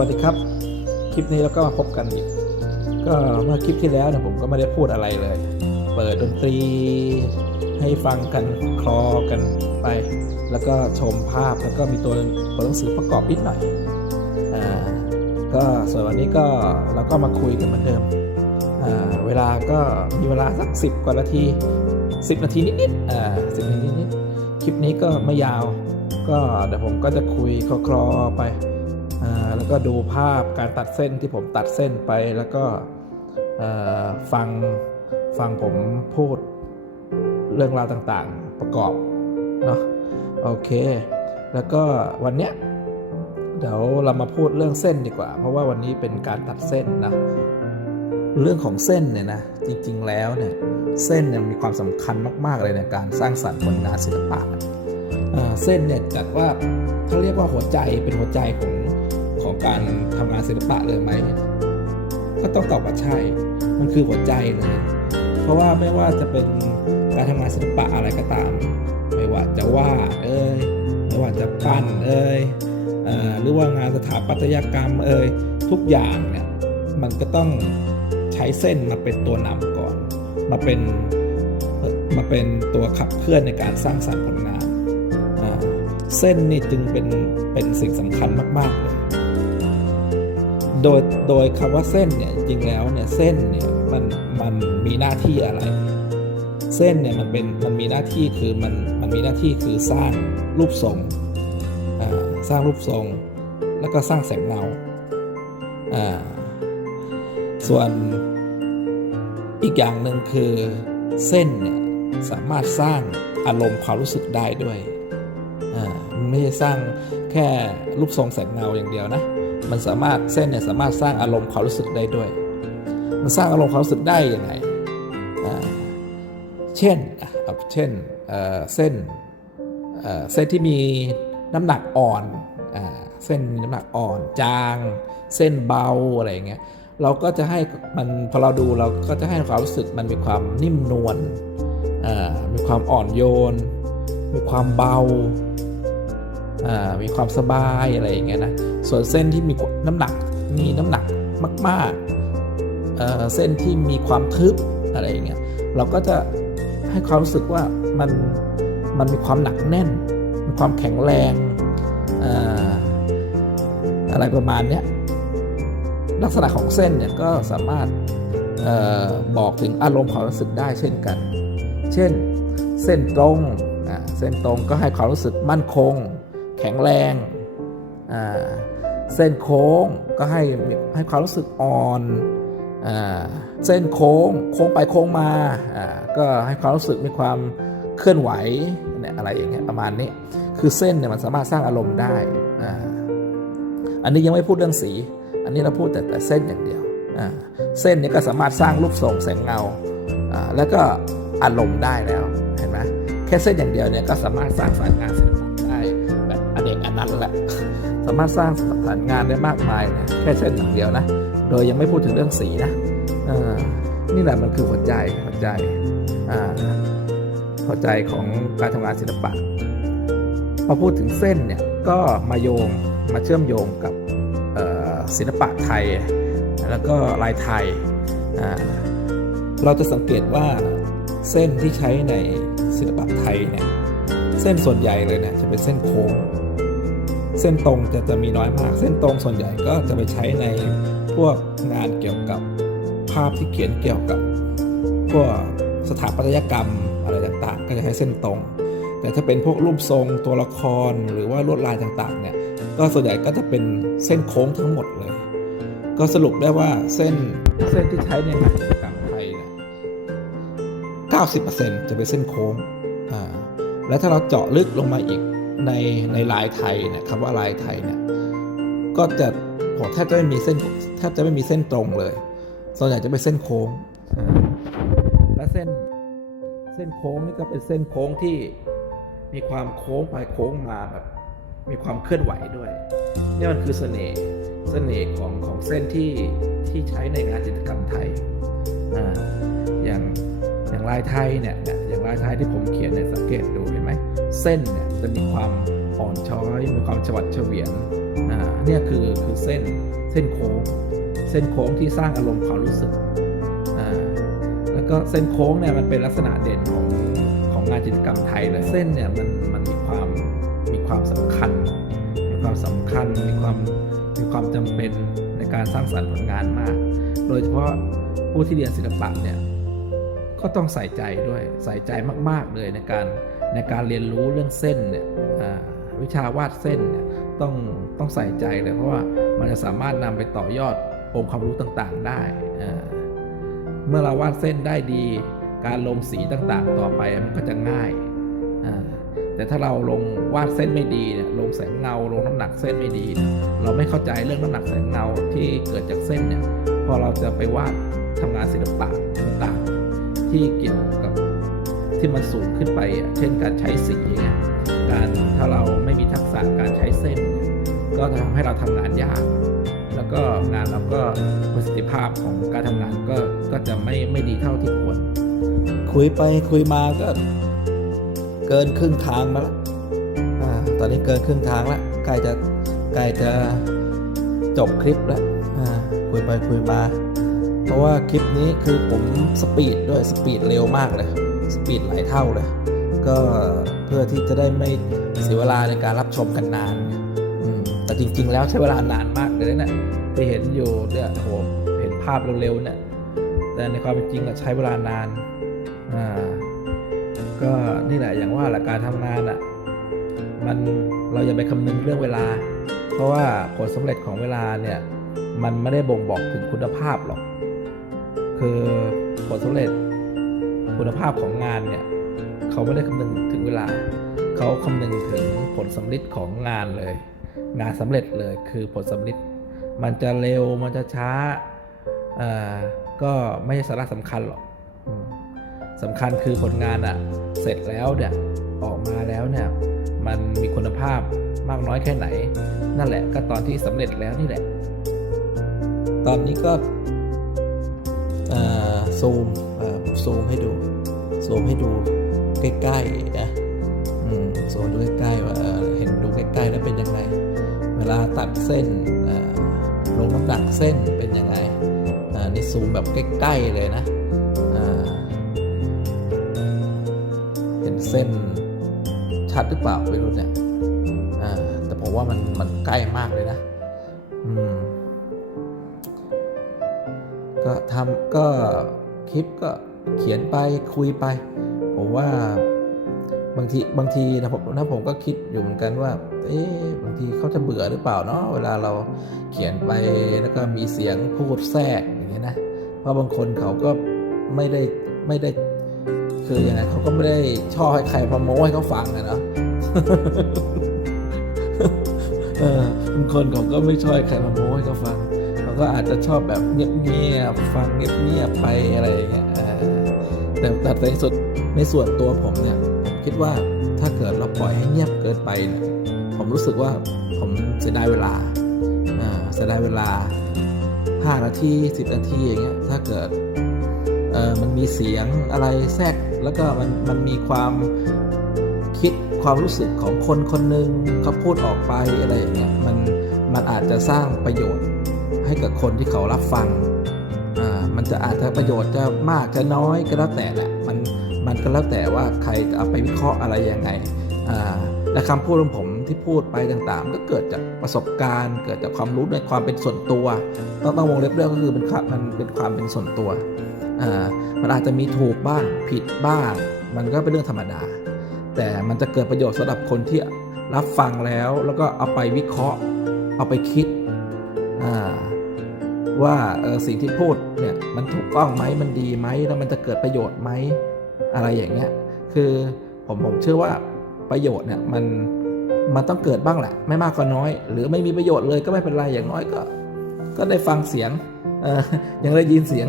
สวัสดีครับ คลิปนี้เราก็มาพบกันอีก ก็เมื่อคลิปที่แล้วเนี่ยผมก็ไม่ได้พูดอะไรเลย เปิดดนตรีให้ฟังกันคลอกันไป แล้วก็ชมภาพแล้วก็มีตัวตัวหนังสือประกอบนิดหน่อยอ่าก็ส่วนวันนี้ก็เราก็มาคุยกันเหมือนเดิมอ่าเวลาก็มีเวลาสักสิบกว่านาทีสิบนาทีนิดๆอ่าสิบนาทีนิดๆคลิปนี้ก็ไม่ยาว ก็เดี๋ยวผมก็จะคุยคลอๆไป แล้วก็ดูภาพการตัดเส้นที่ผมตัดเส้นไปแล้วก็ฟังฟังผมพูดเรื่องราวต่างๆประกอบเนาะโอเค แล้วก็วันเนี้ยเดี๋ยวเรามาพูดเรื่องเส้นดีกว่า เพราะว่าวันนี้เป็นการตัดเส้นนะเรื่องของเส้นเนี่ยนะจริงๆแล้วเนี่ยเส้นเนี่ยมีความสำคัญมากๆเลยในการสร้างสรรค์ผลงานศิลปะเส้นเนี่ยจัดว่าเขาเรียกว่าหัวใจเป็นหัวใจของ ของการทำงานศิลปะเลยไหมก็ต้องตอบว่าใช่ มันคือหัวใจเลย เพราะว่าไม่ว่าจะเป็นการทำงานศิลปะอะไรก็ตาม ไม่ว่าจะวาดเอ้ยไม่ว่าจะปั้นเอ้ยหรือว่างานสถาปัตยกรรมเอ้ยทุกอย่างเนี่ยมันก็ต้องใช้เส้นมาเป็นตัวนำก่อน มาเป็นมาเป็นตัวขับเคลื่อนในการสร้างสรรค์ผลงาน เส้นนี่จึงเป็นเป็นสิ่งสำคัญมาก ๆ เลย โดยโดยคำว่าเส้นเนี่ยจริงแล้วเนี่ยเส้นเนี่ยมันมันมีหน้าที่อะไร เส้นเนี่ยมันเป็นมันมีหน้าที่คือมันมันมีหน้าที่คือสร้างรูปทรงสร้างรูปทรง แล้วก็สร้างแสงเงาส่วนอีกอย่างหนึ่งคือเส้นเนี่ยสามารถสร้างอารมณ์ความรู้สึกได้ด้วยมันไม่ใช่สร้างแค่รูปทรงแสงเงาอย่างเดียวนะ มันสามารถเส้นเนี่ยสามารถสร้างอารมณ์ความรู้สึกได้ด้วย มันสร้างอารมณ์ความรู้สึกได้ยังไงเช่นเช่นเส้นเส้นที่มีน้ำหนักอ่อนเส้นมีน้ำหนักอ่อนจาง เส้นเบาอะไรอย่างเงี้ยเราก็จะให้มันพอเราดูเราก็จะให้ความรู้สึกมันมีความนิ่มนวลมีความอ่อนโยน มีความเบา มีความสบายอะไรอย่างเงี้ยนะ ส่วนเส้นที่มีน้ำหนักมีน้ำหนักมากๆเเส้นที่มีความทึบอะไรอย่างเงี้ยเราก็จะให้ความรู้สึกว่ามันมันมีความหนักแน่น มีความแข็งแรงอะไรประมาณนี้ลักษณะของเส้นเนี่ยก็สามารถออบอกถึงอารมณ์ความรู้สึกได้เช่นกัน เช่นเส้นตรงเส้นตรงก็ให้ความรู้สึกมั่นคง แข็งแรงอ เส้นโค้งก็ให้ให้ความรู้สึกอ่อนเส้นโค้งโค้งไปโค้งมาก็ให้ความรู้สึกมีความเคลื่อนไหวเนี่ยอะไรอย่างเงี้ยประมาณนี้ คือเส้นเนี่ยมันสามารถสร้างอารมณ์ได้อันนี้ยังไม่พูดเรื่องสี อันนี้เราพูดแต่แต่เส้นอย่างเดียวเส้นนี้ก็สามารถสร้างรูปทรงแสงเงาอ่าแล้วก็อารมณ์ได้แล้วเห็นไหมแค่เส้นอย่างเดียวเนี่ยก็สามารถสร้างสรรค์งานศิลปะได้แบบอเนกอนันต์แหละ สามารถสร้างสรรค์งานได้มากมายนะแค่เส้นอย่างเดียวนะ โดยยังไม่พูดถึงเรื่องสีนะนี่แหละมันคือหัวใจหัวใจหัวใจของการทำงานศิลปะพอพูดถึงเส้นเนี่ยก็มาโยงมาเชื่อมโยงกับศิลปะไทย แล้วก็ลายไทย เราจะสังเกตว่าเส้นที่ใช้ในศิลปะไทยเนี่ยเส้นส่วนใหญ่เลยเนี่ยจะเป็นเส้นโค้ง เส้นตรงจะจะมีน้อยมาก เส้นตรงส่วนใหญ่ก็จะไปใช้ในพวกงานเกี่ยวกับภาพที่เขียนเกี่ยวกับพวกสถาปัตยกรรมอะไรต่างๆ ก็จะใช้เส้นตรง แต่ถ้าเป็นพวกรูปทรงตัวละครหรือว่าลวดลายต่างๆเนี่ยก็ส่วนใหญ่ก็จะเป็นเส้นโค้งทั้งหมดเลย ก็สรุปได้ว่าเส้นเส้นที่ใช้ในงานศิลปกรรมไทยเนี่ย90%จะเป็นเส้นโค้งอ่าแล้วถ้าเราเจาะลึกลงมาอีก ในในลายไทยเนี่ยคำว่าลายไทยเนี่ยก็จะโหแทบจะไม่มีเส้นแทบจะไม่มีเส้นตรงเลย ส่วนใหญ่จะเป็นเส้นโค้ง และเส้นเส้นโค้งนี่ก็เป็นเส้นโค้งที่มีความโค้งไปโค้งมาแบบมีความเคลื่อนไหวด้วยนี่มันคือเสน่ห์เสน่ห์ของของเส้นที่ที่ใช้ในงานจิตรกรรมไทยอ่าอย่างอย่างลายไทยเนี่ยอย่างลายไทยที่ผมเขียนเนี่ยสังเกตดูเห็น เส้นเนี่ยจะมีความอ่อนช้อยมีความฉวัดเฉวียนอ่าเนี่ยคือคือเส้นเส้นโค้ง เส้นโค้งที่สร้างอารมณ์ความรู้สึกอ่าแล้วก็เส้นโค้งเนี่ยมันเป็นลักษณะเด่นของของงานจิตรกรรมไทยเลยเส้นเนี่ยมันมันมีความมีความสำคัญ มีความสำคัญมีความมีความจำเป็นในการสร้างสรรค์ผลงานมาก โดยเฉพาะผู้ที่เรียนศิลปะเนี่ยก็ต้องใส่ใจด้วยใส่ใจมาก ๆ เลยในการ ในการเรียนรู้เรื่องเส้นเนี่ยวิชาวาดเส้นเนี่ยต้องต้องใส่ใจเลยเพราะว่ามันจะสามารถนำไปต่อยอดองค์ความรู้ต่างๆได้ เมื่อเราวาดเส้นได้ดี การลงสีต่างๆ ต่อไปมันก็จะง่าย แต่ถ้าเราลงวาดเส้นไม่ดีเนี่ยลงแสงเงาลงน้ำหนักเส้นไม่ดีเนี่ยเราไม่เข้าใจเรื่องน้ำหนักแสงเงาที่เกิดจากเส้นเนี่ยพอเราจะไปวาดทำงานศิลปะต่างๆ ที่เกี่ยวกับ ที่มันสูงขึ้นไปอะเช่นการใช้สีการถ้าเราไม่มีทักษะการใช้เส้น ก็จะทำให้เราทำงานยาก แล้วก็งานเราก็ประสิทธิภาพของการทำงานก็ก็จะไม่ไม่ดีเท่าที่ควร คุยไปคุยมาก็เกินครึ่งทางมาแล้วอ่าตอนนี้เกินครึ่งทางแล้วใกล้จะใกล้จะจบคลิปแล้วอ่าคุยไปคุยมา เพราะว่าคลิปนี้คือผมสปีดด้วยสปีดเร็วมากเลย สปีดหลายเท่าเลยก็เพื่อที่จะได้ไม่เสียเวลาในการรับชมกันนานอืมแต่จริง ๆ แล้วใช้เวลานานมากเลยนะที่เห็นอยู่เนี่ยโหเห็นภาพเร็วๆเนี่ยแต่ในความเป็นจริงอะใช้เวลานานอ่าก็นี่แหละอย่างว่าหละการทำงานอะมันเราอย่าไปคำนึงเรื่องเวลา เพราะว่าผลสำเร็จของเวลาเนี่ยมันไม่ได้บ่งบอกถึงคุณภาพหรอก คือผลสำเร็จ คุณภาพของงานเนี่ยเขาไม่ได้คำนึงถึงเวลา เขาคำนึงถึงผลสำลิดของงานเลย งานสำเร็จเลยคือผลสำลิดมันจะเร็วมันจะช้าก็ไม่ใช่สาระสำคัญหรอกสำคัญคือผลงานอะเสร็จแล้วเนี่ยออกมาแล้วเนี่ยมันมีคุณภาพมากน้อยแค่ไหน นั่นแหละก็ตอนที่สำเร็จแล้วนี่แหละ ตอนนี้ก็ซูม ซูมให้ดู ซูมให้ดูใกล้ๆนะซูมดูใกล้ๆว่าเห็นดูใกล้ๆแล้วเป็นยังไง เวลาตัดเส้นลงน้ำหนักเส้นเป็นยังไงนี่ซูมแบบใกล้ๆเลยนะเห็นเส้นชัดหรือเปล่าไม่รู้เนี่ยแต่ผมว่ามันมันใกล้มากเลยนะก็ทำก็คลิปก็ เขียนไปคุยไป ผมว่าบางทีบางทีนะผมนะผมก็คิดอยู่เหมือนกันว่า เอ๊ะบางทีเขาจะเบื่อหรือเปล่าเนาะเวลาเราเขียนไปแล้วก็มีเสียงพูดแทรกอย่างเงี้ยนะเพราะบางคนเขาก็ไม่ได้ไม่ได้คือยังไงเขาก็ไม่ได้ชอบให้ใครพะโม้ให้เขาฟังอะเนาะเออบางคนเขาก็ไม่ชอบให้ใครมาโม้ให้เขาฟังเขาก็อาจจะชอบแบบเงียบๆฟังเงียบๆไปอะไรอย่างเงี้ย แต่แต่ในสุดในส่วนตัวผมเนี่ยผมคิดว่าถ้าเกิดเราปล่อยให้เงียบเกินไปเนี่ยผมรู้สึกว่าผมเสียดายเวลาอ่าเสียดายเวลา 5 นาที 10 นาทีอย่างเงี้ยถ้าเกิดเออมันมีเสียงอะไรแทรกแล้วก็มันมันมีความคิดความรู้สึกของคนคนหนึ่งเขาพูดออกไปอะไรอย่างเงี้ยมันมันอาจจะสร้างประโยชน์ให้กับคนที่เขารับฟัง มันจะอาจจะประโยชน์จะมากจะน้อยก็แล้วแต่แหละมันมันก็แล้วแต่ว่าใครจะเอาไปวิเคราะห์อะไรยังไงและคำพูดของผมที่พูดไปต่างๆ ก็เกิดจากประสบการณ์ เกิดจากความรู้ในความเป็นส่วนตัว ต้องต้องวงเล็บด้วยก็คือเป็นความมันเป็นความเป็นส่วนตัว มันอาจจะมีถูกบ้างผิดบ้าง มันก็เป็นเรื่องธรรมดา แต่มันจะเกิดประโยชน์สำหรับคนที่รับฟังแล้วแล้วก็เอาไปวิเคราะห์ เอาไปคิดว่าสิ่งที่พูดเนี่ย มันถูกต้องไหมมันดีไหมแล้วมันจะเกิดประโยชน์ไหมอะไรอย่างเงี้ยคือผมผมเชื่อว่าประโยชน์เนี่ยมันมันต้องเกิดบ้างแหละ ไม่มากก็น้อย หรือไม่มีประโยชน์เลยก็ไม่เป็นไรอย่างน้อยก็ ก็ได้ฟังเสียงยังได้ยินเสียง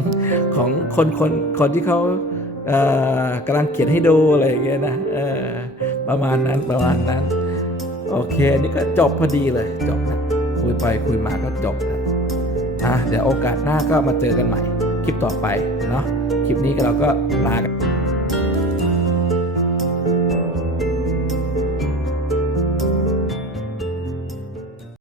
ของคนคนคนที่เขาเกำลังเขียนให้ดูอะไรอย่างเงี้ยนะประมาณนั้นประมาณนั้น โอเคนี่ก็จบพอดีเลยจบนะคุยไปคุยมาก็จบนะอะเดี๋ยวโอกาสหน้าก็มาเจอกันใหม่ ลิปต่อไปเนาะคลิปนี้เราก็ลากัน